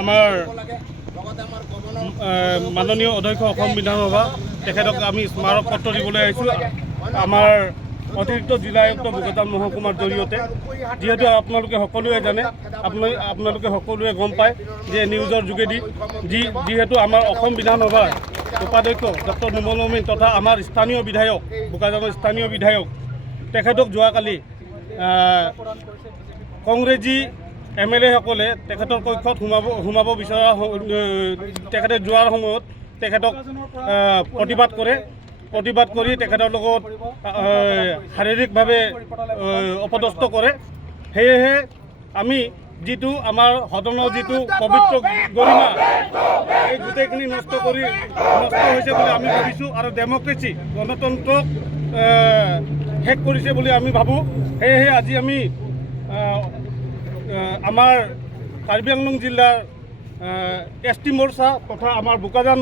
আমাৰ মাননীয় অধ্যক্ষ অসম বিধানসভা তেখেতক আমি স্মাৰক পত্ৰ দিবলৈ আহিছোঁ আমাৰ অতিৰিক্ত জিলা আয়ুক্ত বোকাজান মহকুমাৰ জৰিয়তে। যিহেতু আপোনালোকে সকলোৱে জানে, আপোনালোকে সকলোৱে গম পায় যে নিউজৰ যোগেদি যিহেতু আমাৰ অসম বিধানসভাৰ উপাধ্যক্ষ ডক্টৰ নুমল মমিন তথা আমাৰ স্থানীয় বিধায়ক বোকাজানৰ স্থানীয় বিধায়ক তেখেতক যোৱাকালি কংগ্ৰেছী MLA সকলে তেখেতৰ কক্ষত সোমাব বিচৰা তেখেতে যোৱাৰ সময়ত তেখেতক প্ৰতিবাদ কৰি তেখেতৰ লগত শাৰীৰিকভাৱে অপদস্থ কৰে। সেয়েহে আমি যিটো আমাৰ সদনৰ যিটো পবিত্ৰ গৰিমা এই গোটেইখিনি নষ্ট হৈছে বুলি আমি ভাবিছোঁ আৰু ডেমক্ৰেচি গণতন্ত্ৰক শেষ কৰিছে বুলি আমি ভাবোঁ। সেয়েহে আজি আমি আমাৰ কাৰ্বি আংলং জিলাৰ ST মৰ্চা তথা আমাৰ বোকাজান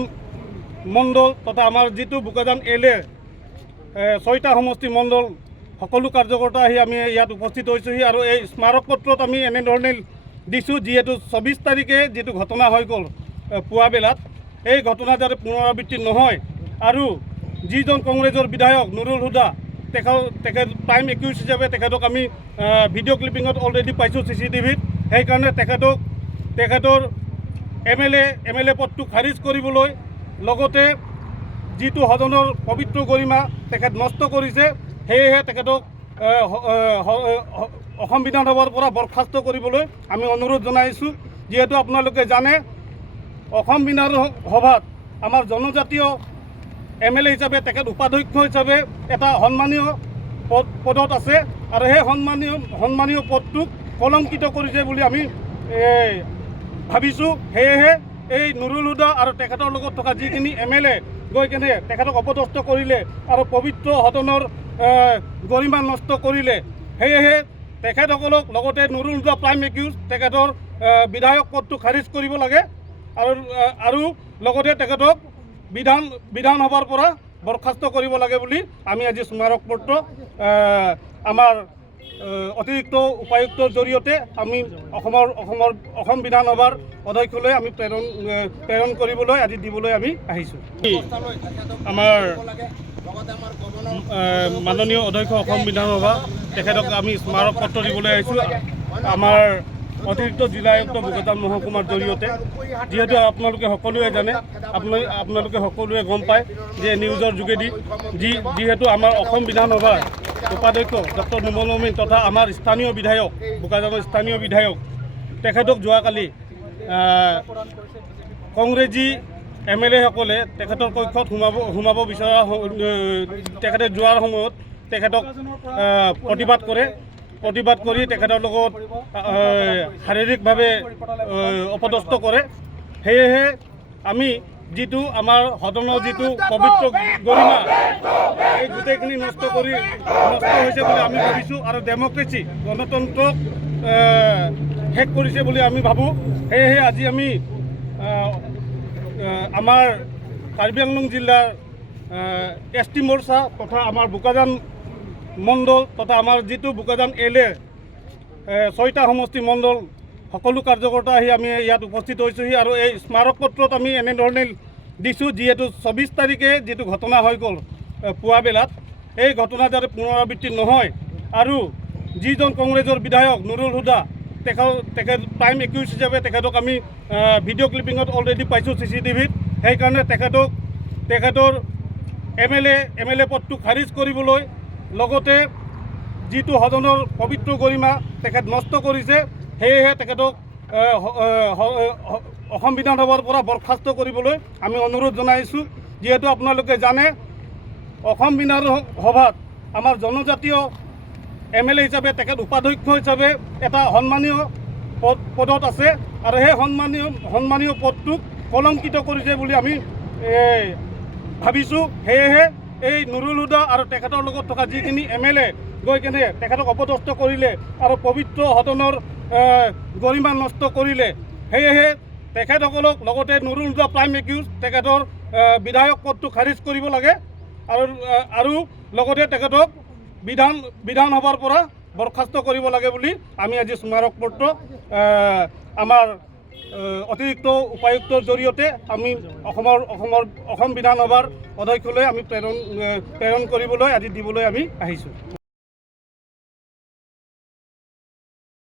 মণ্ডল তথা আমাৰ যিটো বোকাজান LA 6টা সমষ্টি মণ্ডল সকলো কাৰ্যকৰ্তা আহি আমি ইয়াত উপস্থিত হৈছোঁহি আৰু এই স্মাৰক পত্ৰত আমি এনেধৰণে দিছোঁ যিহেতু 24 তাৰিখে যিটো ঘটনা হৈ গ'ল পুৱা বেলাত এই ঘটনা যাতে পুনৰাবৃত্তি নহয় আৰু যিজন কংগ্ৰেছৰ বিধায়ক নুৰুল হুদা তেখেত প্ৰাইম একিউজ হিচাপে তেখেতক আমি ভিডিঅ' ক্লিপিঙত অলৰেডি পাইছোঁ CCTVত। সেইকাৰণে তেখেতৰ MLA পদটো খাৰিজ কৰিবলৈ লগতে যিটো সদনৰ পবিত্ৰ গৰিমা তেখেত নষ্ট কৰিছে সেয়েহে তেখেতক অসম বিধানসভাৰ পৰা বৰখাস্ত কৰিবলৈ আমি অনুৰোধ জনাইছোঁ। যিহেতু আপোনালোকে জানে অসম বিধানসভাত আমাৰ জনজাতীয় MLA হিচাপে তেখেত উপাধ্যক্ষ হিচাপে এটা সন্মানীয় পদত আছে আৰু সেই সন্মানীয় পদটোক কলংকিত কৰিছে বুলি আমি ভাবিছোঁ। সেয়েহে এই নুৰুল হুদা আৰু তেখেতৰ লগত থকা যিখিনি MLA গৈ কেনে তেখেতক অপদস্থ কৰিলে আৰু পবিত্ৰ সদনৰ গৰিমা নষ্ট কৰিলে সেয়েহে তেখেতসকলক লগতে নুৰুল হুদা প্ৰাইম একিউজ তেখেতৰ বিধায়ক পদটো খাৰিজ কৰিব লাগে আৰু লগতে তেখেতক বিধানসভাৰ পৰা বৰখাস্ত কৰিব লাগে বুলি আমি আজি স্মাৰক পত্ৰ আমাৰ অতিৰিক্ত উপায়ুক্তৰ জৰিয়তে আমি অসম বিধানসভাৰ অধ্যক্ষলৈ আমি প্ৰেৰণ কৰিবলৈ আজি দিবলৈ আমি আহিছোঁ। আমাৰ মাননীয় অধ্যক্ষ অসম বিধানসভা তেখেতক আমি স্মাৰক পত্ৰ দিবলৈ আহিছোঁ আমাৰ অতিৰিক্ত জিলা আয়ুক্ত বোকাজান মহকুমাৰ জৰিয়তে। যিহেতু আপোনালোকে সকলোৱে জানে, আপোনালোকে সকলোৱে গম পায় যে নিউজৰ যোগেদি যিহেতু আমাৰ অসম বিধানসভাৰ উপাধ্যক্ষ ডক্টৰ নুমল মমিন তথা আমাৰ স্থানীয় বিধায়ক বোকাজানৰ স্থানীয় বিধায়ক তেখেতক যোৱাকালি কংগ্ৰেছী MLA সকলে তেখেতৰ কক্ষত সোমাব বিচৰা তেখেতে যোৱাৰ সময়ত তেখেতক প্ৰতিবাদ কৰি তেখেতৰ লগত শাৰীৰিকভাৱে অপদস্থ কৰে। সেয়েহে আমি যিটো আমাৰ সদনৰ যিটো পবিত্ৰ গৰিমা এই গোটেইখিনি নষ্ট হৈছে বুলি আমি ভাবিছোঁ আৰু ডেমক্ৰেচি গণতন্ত্ৰক শেষ কৰিছে বুলি আমি ভাবোঁ। সেয়েহে আজি আমি আমাৰ কাৰ্বি আংলং জিলাৰ ST মৰ্চা তথা আমাৰ বোকাজান মণ্ডল তথা আমাৰ যিটো বোকাজান LA 6টা সমষ্টি মণ্ডল সকলো কাৰ্যকৰ্তা আহি আমি ইয়াত উপস্থিত হৈছোঁহি আৰু এই স্মাৰক পত্ৰত আমি এনেধৰণে দিছোঁ যিহেতু 24 তাৰিখে যিটো ঘটনা হৈ গ'ল পুৱা বেলাত এই ঘটনা যাতে পুনৰাবৃত্তি নহয় আৰু যিজন কংগ্ৰেছৰ বিধায়ক নুৰুল হুদা তেখেত প্ৰাইম একিউজ হিচাপে তেখেতক আমি ভিডিঅ' ক্লিপিঙত অলৰেডি পাইছোঁ CCTVত। সেইকাৰণে তেখেতৰ MLA পদটো খাৰিজ কৰিবলৈ লগতে যিটো সদনৰ পবিত্ৰ গৰিমা তেখেত নষ্ট কৰিছে সেয়েহে তেখেতক অসম বিধানসভাৰ পৰা বৰখাস্ত কৰিবলৈ আমি অনুৰোধ জনাইছোঁ। যিহেতু আপোনালোকে জানে অসম বিধানসভাত আমাৰ জনজাতীয় MLA হিচাপে তেখেত উপাধ্যক্ষ হিচাপে এটা সন্মানীয় পদত আছে আৰু সেই সন্মানীয় পদটোক কলংকিত কৰিছে বুলি আমি ভাবিছোঁ। সেয়েহে এই নুৰুল হুদা আৰু তেখেতৰ লগত থকা যিখিনি MLA গৈ কেনে তেখেতক অপদস্থ কৰিলে আৰু পবিত্ৰ সদনৰ গৰিমা নষ্ট কৰিলে সেয়েহে তেখেতসকলক লগতে নুৰুল হুদা প্ৰাইম একিউজ তেখেতৰ বিধায়ক পদটো খাৰিজ কৰিব লাগে আৰু লগতে তেখেতক বিধানসভাৰ পৰা বৰখাস্ত কৰিব লাগে বুলি আমি আজি স্মাৰক পত্ৰ আমাৰ অতিৰিক্ত উপায়ুক্তৰ জৰিয়তে আমি অসম বিধানসভাৰ অধ্যক্ষলৈ আমি প্ৰেৰণ কৰিবলৈ আজি দিবলৈ আমি আহিছোঁ।